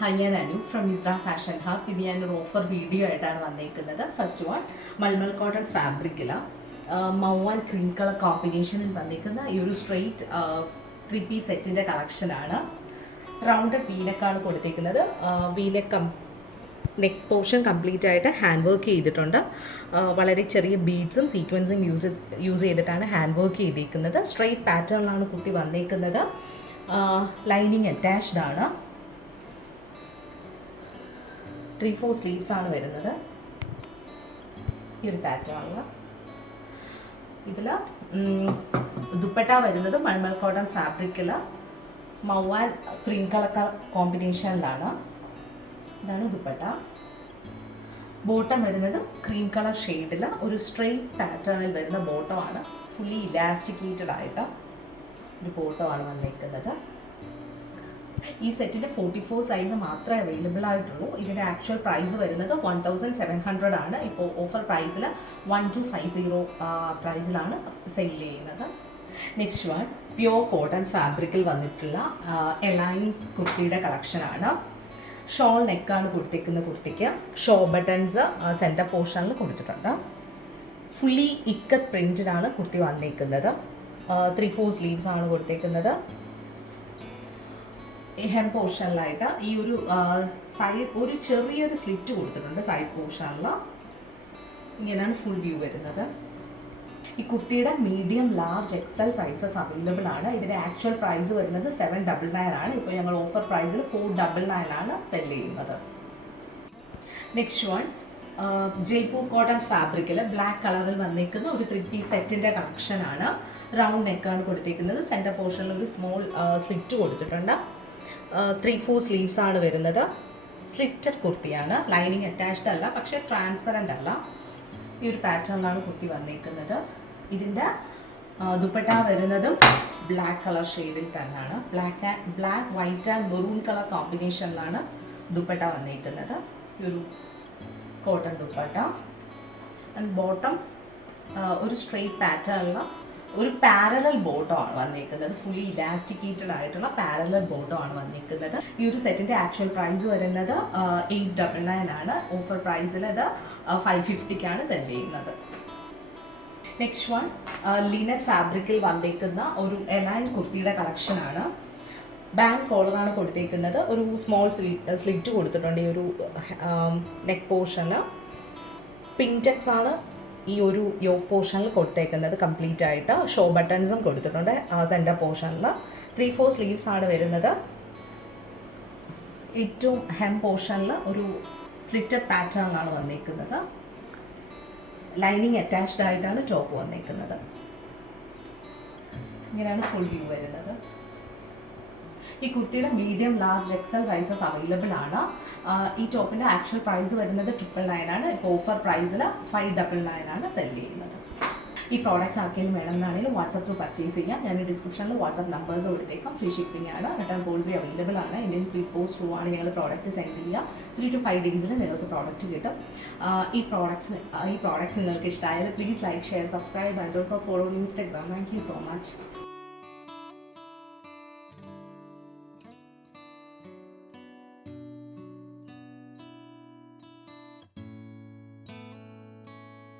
Hi, ഞാൻ Anu from Isra fashion hub. ഇത് ഞാനൊരു ഓഫർ വീഡിയോ ആയിട്ടാണ് വന്നിരിക്കുന്നത്. ഫസ്റ്റ് വൺ മൾമൽ കോട്ടൺ ഫാബ്രിക്കിൽ മൗ ആൻഡ് ക്രീം കളർ കോമ്പിനേഷനിൽ വന്നിരിക്കുന്ന ഈ ഒരു സ്ട്രെയിറ്റ് 3-piece സെറ്റിൻ്റെ കളക്ഷനാണ്. റൗണ്ടഡ് വീനെക്കാണ് കൊടുത്തിരിക്കുന്നത്. വീനെക്ക് നെക്ക് പോർഷൻ കംപ്ലീറ്റ് ആയിട്ട് ഹാൻഡ് വർക്ക് ചെയ്തിട്ടുണ്ട്. വളരെ ചെറിയ ബീഡ്സും സീക്വൻസും യൂസ് ചെയ്തിട്ടാണ് ഹാൻഡ് വർക്ക് ചെയ്തിരിക്കുന്നത്. സ്ട്രെയിറ്റ് പാറ്റേണിലാണ് കുട്ടി വന്നിരിക്കുന്നത്. ലൈനിങ് അറ്റാച്ച്ഡ് ആണ്. 3-4 സ്ലീവ്സ് ആണ് വരുന്നത്. ഈ ഒരു പാറ്റേണിൽ ഇതിൽ ദുപ്പട്ട വരുന്നത് മൾമൽ കോട്ടൺ ഫാബ്രിക്കിൽ മൗ ആൻഡ് ക്രീം കളർ കോമ്പിനേഷനിലാണ്. ഇതാണ് ദുപ്പട്ട. ബോട്ടം വരുന്നത് ക്രീം കളർ ഷെയ്ഡിൽ ഒരു സ്ട്രെയിറ്റ് പാറ്റേണിൽ വരുന്ന ബോട്ടമാണ്. ഫുള്ളി ഇലാസ്റ്റിക്കേറ്റഡ് ആയിട്ട് ഒരു ബോട്ടമാണ് വന്നിരിക്കുന്നത്. ഈ സെറ്റിൻ്റെ 44 സൈസ് മാത്രമേ അവൈലബിൾ ആയിട്ടുള്ളൂ. ഇതിൻ്റെ ആക്ച്വൽ പ്രൈസ് വരുന്നത് 1700 ആണ്. ഇപ്പോൾ ഓഫർ പ്രൈസിൽ 1250 പ്രൈസിലാണ് സെയിൽ ചെയ്യുന്നത്. നെക്സ്റ്റ് വൺ പ്യുവർ കോട്ടൺ ഫാബ്രിക്കിൽ വന്നിട്ടുള്ള എലൈൻ കുർത്തിയുടെ കളക്ഷനാണ്. ഷോൾ നെക്കാണ് കൊടുത്തിരിക്കുന്ന കുർത്തിക്ക്. ഷോ ബട്ടൺസ് സെൻറ്റർ പോർഷനിൽ കൊടുത്തിട്ടുണ്ട്. ഫുള്ളി ഇക്കത്ത് പ്രിൻറ്റിലാണ് കുർത്തി വന്നിരിക്കുന്നത്. 3-4 സ്ലീവ്സ് ആണ് കൊടുത്തിരിക്കുന്നത്. ഹെം പോർഷനിലായിട്ട് ഈ ഒരു സൈഡ് ഒരു ചെറിയൊരു സ്ലിറ്റ് കൊടുത്തിട്ടുണ്ട്. സൈഡ് പോർഷനിൽ ഇങ്ങനെയാണ് ഫുൾ വ്യൂ വരുന്നത്. ഈ കുർത്തിയുടെ medium, large, XL sizes available ആണ്. ഇതിൻ്റെ ആക്ച്വൽ പ്രൈസ് വരുന്നത് 799 ആണ്. ഇപ്പോൾ ഞങ്ങൾ ഓഫർ പ്രൈസിൽ 499 ആണ് സെല് ചെയ്യുന്നത്. നെക്സ്റ്റ് വൺ ജയ്പൂർ കോട്ടൺ ഫാബ്രിക്കിൽ ബ്ലാക്ക് കളറിൽ വന്നിരിക്കുന്ന ഒരു 3-piece സെറ്റിൻ്റെ കളക്ഷനാണ്. റൗണ്ട് നെക്കാണ് കൊടുത്തിരിക്കുന്നത്. സെൻറ്റർ പോർഷനിൽ ഒരു സ്മോൾ സ്ലിറ്റ് കൊടുത്തിട്ടുണ്ട്. 3-4 സ്ലീവ്സ് ആണ് വരുന്നത്. സ്ലിറ്റഡ് കുർത്തിയാണ്. ലൈനിങ് അറ്റാച്ച്ഡ് അല്ല, പക്ഷേ ട്രാൻസ്പെറൻ്റ് അല്ല. ഈ ഒരു പാറ്റേണിലാണ് കുർത്തി വന്നിരിക്കുന്നത്. ഇതിൻ്റെ ദുപ്പട്ട വരുന്നതും ബ്ലാക്ക് കളർ ഷെയ്ഡിൽ തന്നെയാണ്. Black, white and maroon colour കോമ്പിനേഷനിലാണ് ദുപ്പട്ട വന്നിരിക്കുന്നത്. ഈ ഒരു കോട്ടൺ ദുപ്പട്ട. ആൻഡ് ബോട്ടം ഒരു സ്ട്രെയിറ്റ് പാറ്റേണിലുള്ള ഒരു പാരലൽ ബോട്ടമാണ് വന്നിരിക്കുന്നത്. ഫുള്ളി ഇലാസ്റ്റിക്കേറ്റഡ് ആയിട്ടുള്ള പാരലൽ ബോട്ടമാണ് വന്നിരിക്കുന്നത്. ഈ ഒരു സെറ്റിൻ്റെ ആക്ച്വൽ പ്രൈസ് വരുന്നത് 899 ആണ്. ഓഫർ പ്രൈസിൽ അത് 550-ക്കാണ് സെല് ചെയ്യുന്നത്. നെക്സ്റ്റ് വൺ ലിനൻ ഫാബ്രിക്കിൽ വന്നിരിക്കുന്ന ഒരു എലൈൻ കുർത്തിയുടെ കളക്ഷനാണ്. ബാങ്ക് കോളറാണ് കൊടുത്തിരിക്കുന്നത്. ഒരു സ്മോൾ സ്ലിറ്റ് കൊടുത്തിട്ടുണ്ട്. ഈ ഒരു നെക്ക് പോർഷന് പിൻടെക്സ് ആണ് ഈ ഒരു യോക്ക് പോർഷനിൽ കൊടുത്തേക്കുന്നത് കംപ്ലീറ്റ് ആയിട്ട്. ഷോ ബട്ടൺസും കൊടുത്തിട്ടുണ്ട് സെൻറ്റർ പോർഷനിൽ. 3-4 സ്ലീവ്സ് ആണ് വരുന്നത്. ഏറ്റവും ഹെം പോർഷനിൽ ഒരു സ്ലിറ്റഡ് പാറ്റേണിലാണ് വന്നിരിക്കുന്നത്. ലൈനിങ് അറ്റാച്ച്ഡ് ആയിട്ടാണ് ടോപ്പ് വന്നിരിക്കുന്നത്. ഇങ്ങനെയാണ് ഫുൾ വ്യൂ വരുന്നത്. ഈ കുർത്തിയുടെ medium, large, XL sizes available ആണ്. ഈ ടോപ്പിൻ്റെ ആക്ച്വൽ പ്രൈസ് വരുന്നത് 999 ആണ്. ഇപ്പോൾ ഓഫർ പ്രൈസിൽ 599 ആണ് സെല് ചെയ്യുന്നത്. ഈ പ്രോഡക്റ്റ്സ് ആർക്കെങ്കിലും വേണമെന്നാണെങ്കിലും വാട്സപ്പ് ത്രൂ പർച്ചേസ് ചെയ്യാം. ഞാൻ ഡിസ്ക്രിപ്ഷനിൽ വാട്സപ്പ് നമ്പേഴ്സ് കൊടുത്തേക്കാം. ഫ്രീ ഷിപ്പിംഗ് ആണ്. റിട്ടേൺ പോളിസി അവൈലബിൾ ആണ്. ഇന്ത്യൻ സ്പീഡ് പോസ്റ്റ് ത്രൂ ആണ് ഞങ്ങൾ പ്രോഡക്റ്റ് സെൻഡ് ചെയ്യുക. 3 to 5 ഡേയ്സിൽ നിങ്ങൾക്ക് പ്രോഡക്റ്റ് കിട്ടും. ഈ പ്രോഡക്റ്റ്സ് നിങ്ങൾക്ക് ഇഷ്ടമായാലും please like, share, subscribe and also follow Instagram. Thank you so much.